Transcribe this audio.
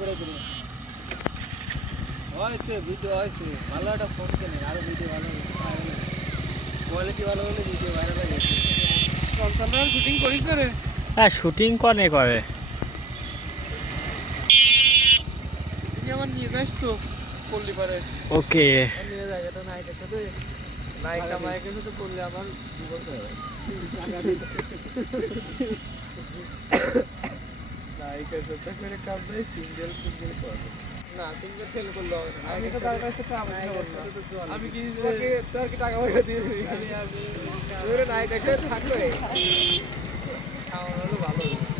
করে দিন হয়েছে ভিডিও হয়েছে ভালো একটা ফোন কেনে আরো ভিডিও ভালো কোয়ালিটি ভালো হলে ভিডিও ভাইরাল হয়ে গেছে কনসার্টার শুটিং করিস না রে হ্যাঁ শুটিং করে তুই আমার নিয়ে যাস তো পল্লী পারে ওকে নিয়ে যাই এটা নায়কের সাথে নায়িকা মায়কের সাথে পড়লে আমার বিপদ হবে নায়িকার সাথে করে কাজ দেয় সিঙ্গেল করবে না সিঙ্গেল সেল করলে হবে না আমি তো তার কাছে আমি কি তোর কি টাকা পয়সা দিয়ে দিবি আমি নায়িকার সাথে থাকবে খাওয়ানো হলো ভালো